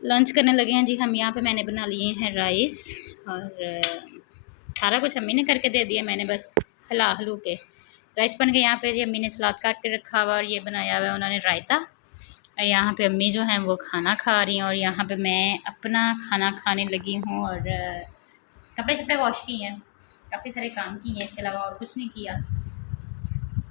Lunch करने लगे हैं जी हम। यहाँ पे मैंने बना लिए हैं राइस और सारा कुछ अम्मी ने करके दे दिया, मैंने बस हला हलू के राइस बन गए। यहाँ पे जी अम्मी ने सलाद काट के रखा हुआ और ये बनाया हुआ है उन्होंने रायता। और यहाँ पे अम्मी जो हैं वो खाना खा रही हैं और यहाँ पे मैं अपना खाना खाने लगी हूँ। और कपड़े शपड़े वॉश किए हैं, काफ़ी सारे काम किए हैं, इसके अलावा और कुछ नहीं किया।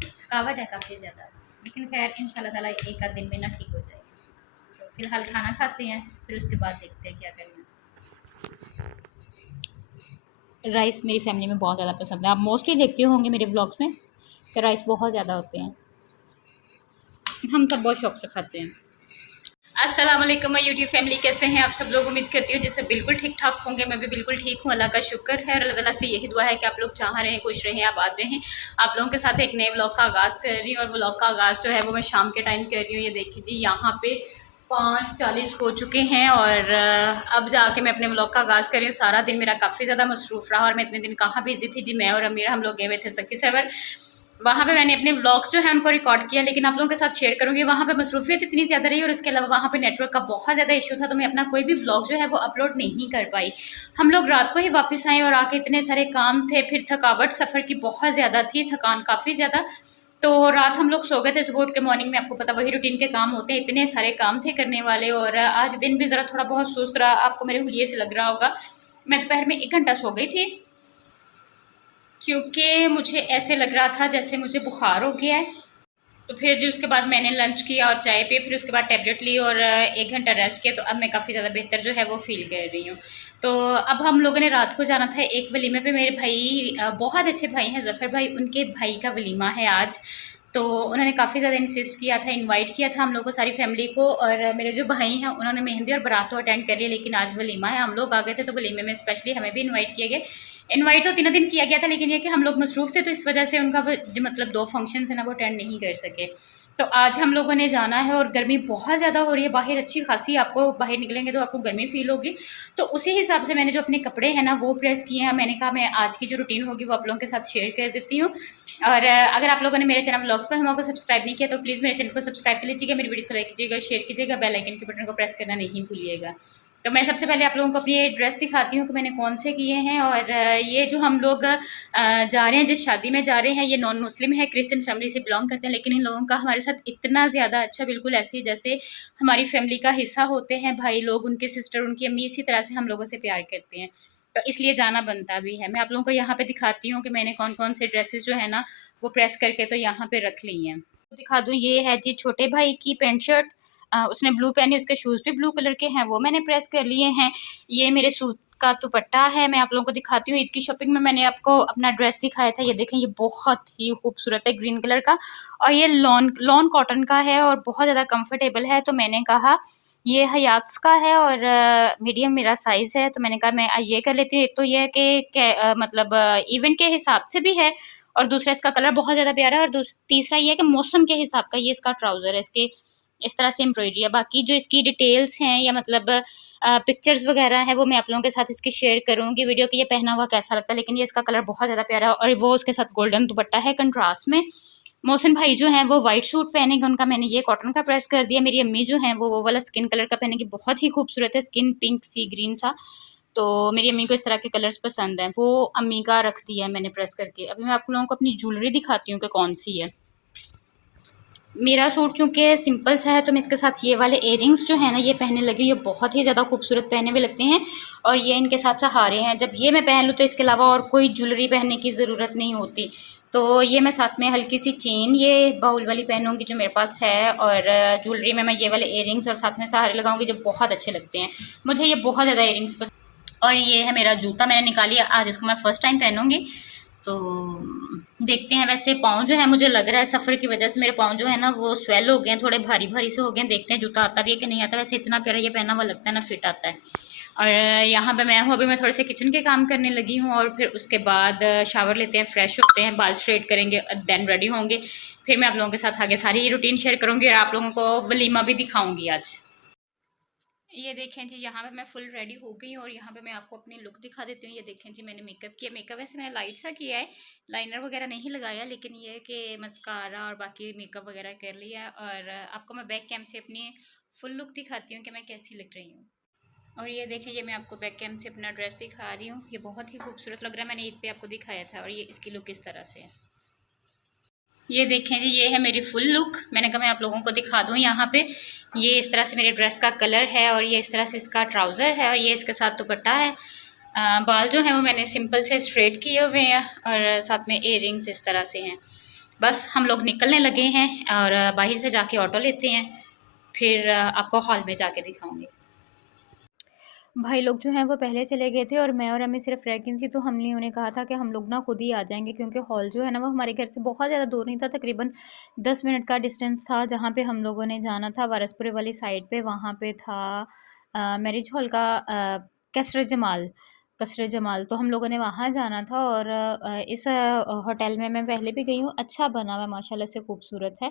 थकावट है काफ़ी ज़्यादा, लेकिन खैर इंशाल्लाह ताला एक आध दिन में ना ठीक हो जाएगी। तो फिलहाल खाना खाते हैं, फिर उसके बाद देखते हैं क्या करना है। राइस मेरी फैमिली में बहुत ज़्यादा पसंद है। आप मोस्टली देखते होंगे मेरे ब्लॉग्स में कि राइस बहुत ज़्यादा होते हैं, हम सब बहुत शौक से खाते हैं। अस्सलाम वालेकुम माय यूट्यूब फैमिली, कैसे हैं आप सब लोग। उम्मीद करती हूँ जिससे बिल्कुल ठीक ठाक होंगे। मैं भी बिल्कुल ठीक हूँ, अल्लाह का शुक्र है। अल्लाह ताला से यही दुआ है कि आप लोग चाह रहे हैं, खुश रहें, आबाद रहें। आप लोगों के साथ एक नए व्लॉग का आगाज़ कर रही हूँ और व्लॉग का आगाज़ जो है वो मैं शाम के टाइम कर रही हूँ। ये देखिए जी यहाँ पे 5:40 हो चुके हैं और अब जाके मैं अपने व्लॉग का आगाज़ कर रही हूँ। सारा दिन मेरा काफ़ी ज़्यादा मसरूफ़ रहा और मैं इतने दिन कहाँ बिजी थी जी। मैं और अमीर हम लोग गए हुए थे सखी सर्वर, वहाँ पे मैंने अपने व्लॉग्स जो है उनको रिकॉर्ड किया, लेकिन आप लोगों के साथ शेयर करूँगी। वहाँ पे मसरूफियत इतनी ज़्यादा रही और उसके अलावा वहाँ पे नेटवर्क का बहुत ज़्यादा इशू था, तो मैं अपना कोई भी व्लॉग जो है वो अपलोड नहीं कर पाई। हम लोग रात को ही वापस आए और आके इतने सारे काम थे, फिर थकावट सफ़र की बहुत ज़्यादा थी, थकान काफ़ी ज़्यादा। तो रात हम लोग सो गए थे। सुबह उठ के मॉर्निंग में आपको पता वही रूटीन के काम होते हैं, इतने सारे काम थे करने वाले। और आज दिन भी ज़रा थोड़ा बहुत सुस्त रहा, आपको मेरे हुलिये से लग रहा होगा। मैं दोपहर में 1 घंटा सो गई थी क्योंकि मुझे ऐसे लग रहा था जैसे मुझे बुखार हो गया है। तो फिर जी उसके बाद मैंने लंच किया और चाय पी, फिर उसके बाद टैबलेट ली और 1 घंटा रेस्ट किया। तो अब मैं काफ़ी ज़्यादा बेहतर जो है वो फ़ील कर रही हूँ। तो अब हम लोगों ने रात को जाना था एक वलीमे पे। मेरे भाई बहुत अच्छे भाई हैं, ज़फ़र भाई, उनके भाई का वलीमा है आज। तो उन्होंने काफ़ी ज़्यादा इंसिस्ट किया था, इनवाइट किया था हम लोग को, सारी फैमिली को। और मेरे जो भाई हैं उन्होंने मेहंदी और बारात तो अटेंड कर लिया, लेकिन आज वलीमा है, हम लोग आ गए थे। तो वलीमे में स्पेशली हमें भी इन्वाइट किया गया। इनवाइट तो 3 दिन किया गया था, लेकिन ये कि हम लोग मसरूफ़ थे तो इस वजह से उनका जो मतलब 2 फंक्शंस हैं ना वो अटेंड नहीं कर सके। तो आज हम लोगों ने जाना है और गर्मी बहुत ज़्यादा हो रही है बाहर, अच्छी खासी। आपको बाहर निकलेंगे तो आपको गर्मी फ़ील होगी। तो उसी हिसाब से मैंने जो अपने कपड़े हैं ना वो प्रेस किए हैं। मैंने कहा मैं आज की जो रूटीन होगी वो आप लोगों के साथ शेयर कर देती हूँ। और अगर आप लोगों ने मेरे चैनल व्लॉग्स पर हम को सब्सक्राइब नहीं किया तो प्लीज़ मेरे चैनल को सब्सक्राइब कर लीजिएगा, मेरी वीडियोस को लाइक कीजिएगा, शेयर कीजिएगा, बेल आइकन के बटन को प्रेस करना नहीं भूलिएगा। तो मैं सबसे पहले आप लोगों को अपनी ये ड्रेस दिखाती हूँ कि मैंने कौन से किए हैं। और ये जो हम लोग जा रहे हैं, जिस शादी में जा रहे हैं, ये नॉन मुस्लिम है, क्रिश्चियन फैमिली से बिलोंग करते हैं, लेकिन इन लोगों का हमारे साथ इतना ज़्यादा अच्छा, बिल्कुल ऐसे जैसे हमारी फैमिली का हिस्सा होते हैं भाई लोग, उनके सिस्टर, उनकी अम्मी, इसी तरह से हम लोगों से प्यार करते हैं। तो इसलिए जाना बनता भी है। मैं आप लोगों को यहाँ पे दिखाती हूँ कि मैंने कौन कौन से ड्रेसेस जो है ना वो प्रेस करके तो यहाँ पे रख ली हैं। तो दिखा दूँ, ये है जी छोटे भाई की पैंट शर्ट, उसने ब्लू पहनी, उसके शूज़ भी ब्लू कलर के हैं, वो मैंने प्रेस कर लिए हैं। ये मेरे सूट का दुपट्टा है, मैं आप लोगों को दिखाती हूँ। ईद की शॉपिंग में मैंने आपको अपना ड्रेस दिखाया था, ये देखें, ये बहुत ही खूबसूरत है, ग्रीन कलर का। और ये लॉन लॉन कॉटन का है और बहुत ज़्यादा कंफर्टेबल है। तो मैंने कहा ये हयात्स का है और मीडियम मेरा साइज़ है, तो मैंने कहा मैं ये कर लेती हूँ। एक तो ये है कि मतलब इवेंट के हिसाब से भी है और दूसरा इसका कलर बहुत ज़्यादा प्यारा है और तीसरा ये है कि मौसम के हिसाब का ये इसका ट्राउज़र है, इसके इस तरह से एम्ब्रॉयडरी है। बाकी जो इसकी डिटेल्स हैं या मतलब पिक्चर्स वगैरह हैं वो मैं आप लोगों के साथ इसकी शेयर करूँगी वीडियो कि ये पहना हुआ कैसा लगता है। लेकिन ये इसका कलर बहुत ज़्यादा प्यारा है और वो उसके साथ गोल्डन दुपट्टा है कंट्रास्ट में। मोहसिन भाई जो हैं वो वाइट सूट पहनेंगे, उनका मैंने ये कॉटन का प्रेस कर दिया। मेरी अम्मी जो हैं वो वाला स्किन कलर का पहनेंगी, बहुत ही खूबसूरत है, स्किन पिंक सी ग्रीन सा। तो मेरी अम्मी को इस तरह के कलर्स पसंद हैं, वो अम्मी का रख दिया है मैंने प्रेस करके। अभी मैं आप लोगों को अपनी ज्वेलरी दिखाती हूँ कि कौन सी है। मेरा सूट चूँकि सिंपल सा है तो मैं इसके साथ ये वाले इयररिंग्स जो है ना ये पहनने लगी। ये बहुत ही ज़्यादा खूबसूरत पहने हुए लगते हैं और ये इनके साथ सहारे हैं। जब ये मैं पहन लूँ तो इसके अलावा और कोई ज्वेलरी पहनने की ज़रूरत नहीं होती। तो ये मैं साथ में हल्की सी चेन ये बाउल वाली पहनूँगी जो मेरे पास है और ज्वेलरी में मैं ये वाले इयररिंग्स और साथ में सहारे लगाऊँगी जो बहुत अच्छे लगते हैं मुझे। ये बहुत ज़्यादा इयररिंग्स पसंद। और ये है मेरा जूता, मैंने निकाली है आज, इसको मैं फ़र्स्ट टाइम पहनूँगी। तो देखते हैं। वैसे पाँव जो है मुझे लग रहा है सफ़र की वजह से मेरे पाँव जो है ना वो स्वेल हो गए हैं, थोड़े भारी भारी से हो गए हैं। देखते हैं जूता आता भी है कि नहीं आता। वैसे इतना प्यारा ये पहना हुआ लगता है ना, फिट आता है। और यहाँ पे मैं हूँ, अभी मैं थोड़े से किचन के काम करने लगी हूँ और फिर उसके बाद शावर लेते हैं, फ्रेश होते हैं, बाल स्ट्रेट करेंगे, देन रेडी होंगे। फिर मैं आप लोगों के साथ आगे सारी रूटीन शेयर करूँगी और आप लोगों को वलीमा भी दिखाऊँगी आज। ये देखें जी, यहाँ पे मैं फुल रेडी हो गई हूँ और यहाँ पे मैं आपको अपनी लुक दिखा देती हूँ। ये देखें जी, मैंने मेकअप किया। मेकअप वैसे मैंने लाइट सा किया है, लाइनर वगैरह नहीं लगाया, लेकिन ये है कि मस्कारा और बाकी मेकअप वगैरह कर लिया। और आपको मैं बैक कैम से अपनी फुल लुक दिखाती हूँ कि मैं कैसी लग रही हूँ। और ये देखें, ये मैं आपको बैक कैम से अपना ड्रेस दिखा रही हूँ। ये बहुत ही खूबसूरत लग रहा है, मैंने ईद पे आपको दिखाया था। और ये इसकी लुक इस तरह से है। ये देखें जी, ये है मेरी फुल लुक। मैंने कहा मैं आप लोगों को दिखा दूँ यहाँ पे। ये इस तरह से मेरे ड्रेस का कलर है और ये इस तरह से इसका ट्राउज़र है और ये इसके साथ दुपट्टा है। बाल जो हैं वो मैंने सिंपल से स्ट्रेट किए हुए हैं और साथ में इयररिंग्स इस तरह से हैं। बस हम लोग निकलने लगे हैं और बाहर से जाके ऑटो लेते हैं, फिर आपको हॉल में जाके दिखाऊंगी। भाई लोग जो हैं वो पहले चले गए थे और मैं और अम्मी सिर्फ रह गई थी, तो हमने उन्हें कहा था कि हम लोग ना खुद ही आ जाएंगे, क्योंकि हॉल जो है ना वो हमारे घर से बहुत ज़्यादा दूर नहीं था, तकरीबन 10 मिनट का डिस्टेंस था जहाँ पे हम लोगों ने जाना था। वारसपुरे वाली साइड पे वहाँ पे था मैरिज हॉल का कसरत जमाल, तो हम लोगों ने वहाँ जाना था। और इस होटल में मैं पहले भी गई हूँ, अच्छा बना हुआ है माशाल्लाह से, खूबसूरत है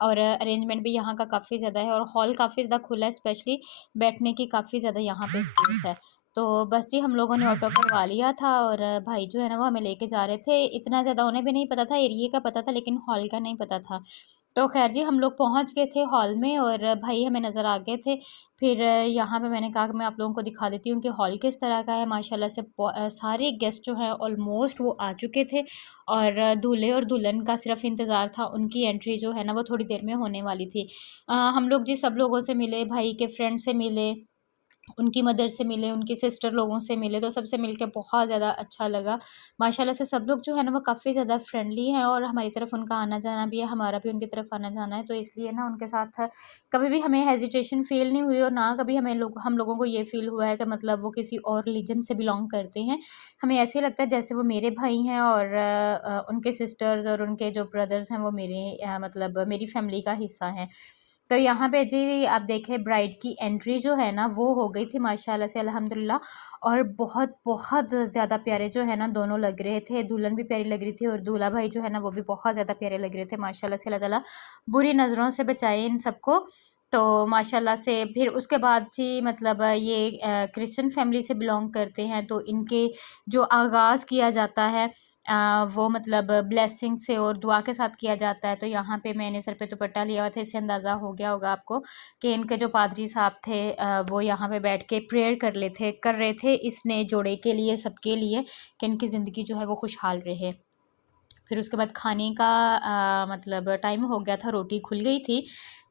और अरेंजमेंट भी यहाँ का काफ़ी ज़्यादा है और हॉल काफ़ी ज़्यादा खुला है, स्पेशली बैठने की काफ़ी ज़्यादा यहाँ पे स्पेस है। तो बस जी हम लोगों ने ऑटो करवा लिया था और भाई जो है ना वो हमें लेके जा रहे थे। इतना ज़्यादा उन्हें भी नहीं पता था, एरिया का पता था लेकिन हॉल का नहीं पता था। तो खैर जी हम लोग पहुँच गए थे हॉल में और भाई हमें नज़र आ गए थे। फिर यहाँ पे मैंने कहा कि मैं आप लोगों को दिखा देती हूँ कि हॉल किस तरह का है। माशाल्लाह से सारे गेस्ट जो हैं ऑलमोस्ट वो आ चुके थे और दूल्हे और दुल्हन का सिर्फ इंतज़ार था, उनकी एंट्री जो है ना वो थोड़ी देर में होने वाली थी। हम लोग जी सब लोगों से मिले, भाई के फ्रेंड से मिले, उनकी मदर से मिले, उनकी सिस्टर लोगों से मिले, तो सबसे मिलके बहुत ज़्यादा अच्छा लगा। माशाल्लाह से सब लोग जो है ना वो काफ़ी ज़्यादा फ्रेंडली हैं और हमारी तरफ उनका आना-जाना भी है, हमारा भी उनकी तरफ आना-जाना है। तो इसलिए ना उनके साथ कभी भी हमें हेजिटेशन फ़ील नहीं हुई और ना कभी हम लोगों को ये फ़ील हुआ है कि मतलब वो किसी और रिलीजन से बिलॉन्ग करते हैं। हमें ऐसे ही लगता है जैसे वो मेरे भाई हैं और उनके सिस्टर्स और उनके जो ब्रदर्स हैं वो मेरे मतलब मेरी फ़ैमिली का हिस्सा हैं। तो यहाँ पे जी आप देखें ब्राइड की एंट्री जो है ना वो हो गई थी माशाल्लाह से, अल्हम्दुलिल्लाह। और बहुत बहुत ज़्यादा प्यारे जो है ना दोनों लग रहे थे, दुल्हन भी प्यारी लग रही थी और दूल्हा भाई जो है ना वो भी बहुत ज़्यादा प्यारे लग रहे थे माशाल्लाह से। अल्लाह ताला बुरी नज़रों से बचाए इन सबको। तो माशाल्लाह से फिर उसके बाद जी मतलब ये क्रिश्चियन फैमिली से बिलोंग करते हैं, तो इनके जो आगाज़ किया जाता है वो मतलब ब्लेसिंग से और दुआ के साथ किया जाता है। तो यहाँ पे मैंने सर पे दुपट्टा लिया हुआ था, इससे अंदाज़ा हो गया होगा आपको कि इनके जो पादरी साहब थे वो यहाँ पे बैठ के प्रेयर कर रहे थे इस नए जोड़े के लिए, सबके लिए, कि इनकी ज़िंदगी जो है वो खुशहाल रहे। फिर उसके बाद खाने का मतलब टाइम हो गया था, रोटी खुल गई थी।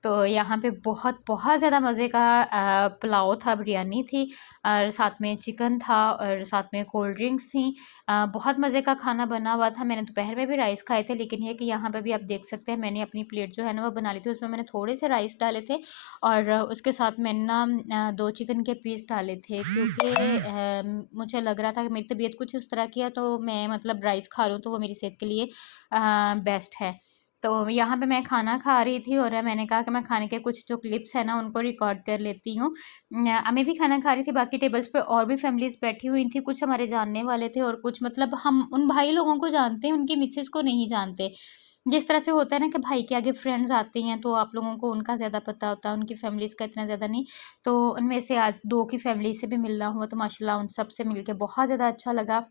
तो यहाँ पे बहुत बहुत ज़्यादा मज़े का पुलाव था, बिरयानी थी और साथ में चिकन था और साथ में कोल्ड ड्रिंक्स थी। बहुत मज़े का खाना बना हुआ था। मैंने दोपहर में भी राइस खाए थे, लेकिन ये कि यहाँ पे भी आप देख सकते हैं मैंने अपनी प्लेट जो है ना वो बना ली थी, उसमें मैंने थोड़े से राइस डाले थे और उसके साथ मैंने ना 2 चिकन के पीस डाले थे, क्योंकि मुझे लग रहा था कि मेरी तबीयत कुछ उस तरह की है, तो मैं मतलब राइस खा लूँ तो वो मेरी सेहत के लिए बेस्ट है। तो यहाँ पे मैं खाना खा रही थी और मैंने कहा कि मैं खाने के कुछ जो क्लिप्स हैं ना उनको रिकॉर्ड कर लेती हूँ। अम्मी भी खाना खा रही थी, बाकी टेबल्स पे और भी फैमिलीज़ बैठी हुई थी, कुछ हमारे जानने वाले थे और कुछ मतलब हम उन भाई लोगों को जानते हैं, उनकी मिसेज़ को नहीं जानते। जिस तरह से होता है ना कि भाई के आगे फ्रेंड्स आते हैं तो आप लोगों को उनका ज़्यादा पता होता है, उनकी फैमिलीज़ का इतना ज़्यादा नहीं। तो उनमें से आज 2 की फैमिली से भी मिलना हुआ, तो माशाल्लाह उन सब से मिल के बहुत ज़्यादा अच्छा लगा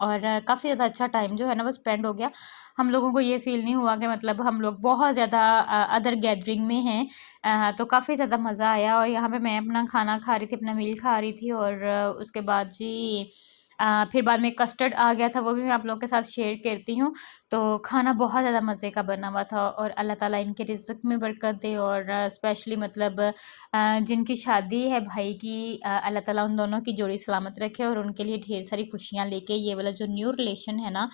और काफ़ी ज़्यादा अच्छा टाइम जो है ना वो स्पेंड हो गया। हम लोगों को ये फ़ील नहीं हुआ कि मतलब हम लोग बहुत ज़्यादा अदर गैदरिंग में हैं। तो काफ़ी ज़्यादा मज़ा आया और यहाँ पे मैं अपना खाना खा रही थी, अपना मील खा रही थी और उसके बाद जी फिर बाद में कस्टर्ड आ गया था, वो भी मैं आप लोगों के साथ शेयर करती हूँ। तो खाना बहुत ज़्यादा मज़े का बना हुआ था और अल्लाह ताला इनके रिज़्क़ में बरकत दे और स्पेशली मतलब जिनकी शादी है भाई की, अल्लाह ताला उन दोनों की जोड़ी सलामत रखे और उनके लिए ढेर सारी खुशियाँ लेके ये वाला जो न्यू रिलेशन है ना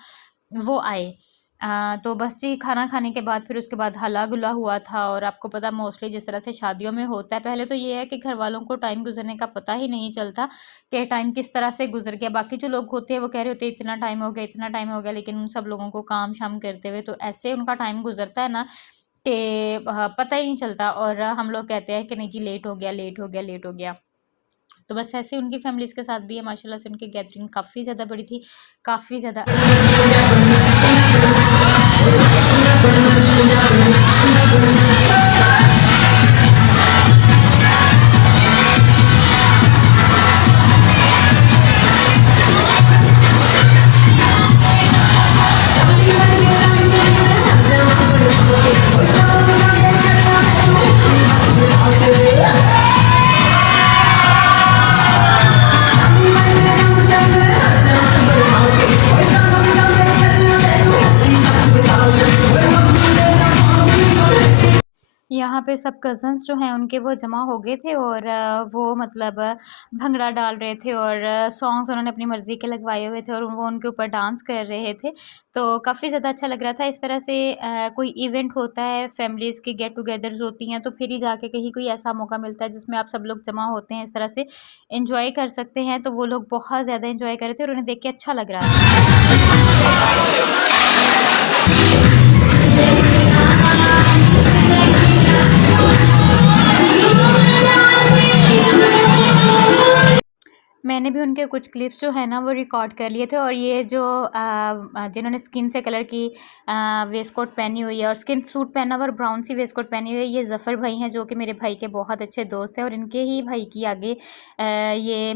वो आए। तो बस जी खाना खाने के बाद फिर उसके बाद हल्ला-गुल्ला हुआ था और आपको पता मोस्टली जिस तरह से शादियों में होता है, पहले तो ये है कि घर वालों को टाइम गुज़रने का पता ही नहीं चलता कि टाइम किस तरह से गुज़र गया। बाकी जो लोग होते हैं वो कह रहे होते हैं इतना टाइम हो गया, इतना टाइम हो गया, लेकिन उन सब लोगों को काम-शाम करते हुए तो ऐसे उनका टाइम गुज़रता है ना कि पता ही नहीं चलता और हम लोग कहते हैं कि नहीं जी लेट हो गया, लेट हो गया, लेट हो गया। तो बस ऐसे उनकी फैमिलीज़ के साथ भी है, माशाल्लाह से उनकी गैदरिंग काफ़ी ज़्यादा बड़ी थी, काफ़ी ज़्यादा पे सब कज़न्स जो हैं उनके वो जमा हो गए थे और वो मतलब भंगड़ा डाल रहे थे और सॉन्ग्स उन्होंने अपनी मर्ज़ी के लगवाए हुए थे और वो उनके ऊपर डांस कर रहे थे। तो काफ़ी ज़्यादा अच्छा लग रहा था। इस तरह से कोई इवेंट होता है, फैमिलीज़ की गेट टुगेदर्स होती हैं, तो फिर ही जाके कहीं कोई ऐसा मौका मिलता है जिसमें आप सब लोग जमा होते हैं, इस तरह से एन्जॉय कर सकते हैं। तो वो लोग बहुत ज़्यादा एन्जॉय कर रहे थे और उन्हें देख के अच्छा लग रहा था। मैंने भी उनके कुछ क्लिप्स जो है ना वो रिकॉर्ड कर लिए थे और ये जो जिन्होंने स्किन से कलर की वेस्ट कोट पहनी हुई है और स्किन सूट पहना हुआ और ब्राउन सी वेस्ट कोट पहनी हुई है, ये ज़फ़र भाई हैं जो कि मेरे भाई के बहुत अच्छे दोस्त हैं और इनके ही भाई की आगे ये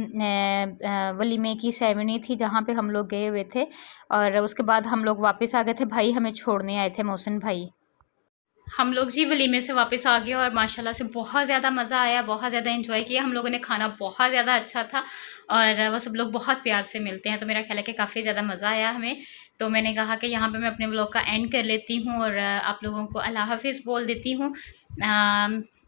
वलीमे की सेरेमनी थी जहाँ पे हम लोग गए हुए थे और उसके बाद हम लोग वापस आ गए थे। भाई हमें छोड़ने आए थे, मोहसिन भाई। हम लोग जी वलीमे से वापस आ गए और माशाल्लाह से बहुत ज़्यादा मज़ा आया, बहुत ज़्यादा एंजॉय किया हम लोगों ने। खाना बहुत ज़्यादा अच्छा था और वो सब लोग बहुत प्यार से मिलते हैं, तो मेरा ख्याल है कि काफ़ी ज़्यादा मज़ा आया हमें। तो मैंने कहा कि यहाँ पे मैं अपने व्लॉग का एंड कर लेती हूँ और आप लोगों को अल्लाह हाफ़िज़ बोल देती हूँ।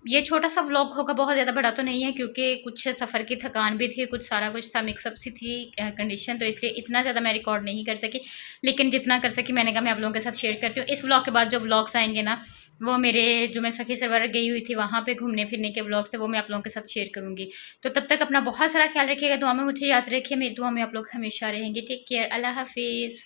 ये छोटा सा व्लॉग होगा, बहुत ज़्यादा बड़ा तो नहीं है क्योंकि कुछ सफ़र की थकान भी थी, कुछ सारा कुछ था, मिक्सअप सी थी कंडीशन, तो इसलिए इतना ज़्यादा मैं रिकॉर्ड नहीं कर सकी। लेकिन जितना कर सकी मैंने कहा मैं आप लोगों के साथ शेयर करती हूँ। इस व्लॉग के बाद जो व्लॉग्स आएँगे ना, वो मेरे जो मैं सखी सरवर गई हुई थी वहाँ पे घूमने फिरने के व्लॉग्स थे, वो मैं आप लोगों के साथ शेयर करूँगी। तो तब तक अपना बहुत सारा ख्याल रखिएगा, दुआ में मुझे याद रखिए, मेरी दुआ में आप लोग हमेशा रहेंगे। टेक केयर, अल्लाह हाफ़िज़।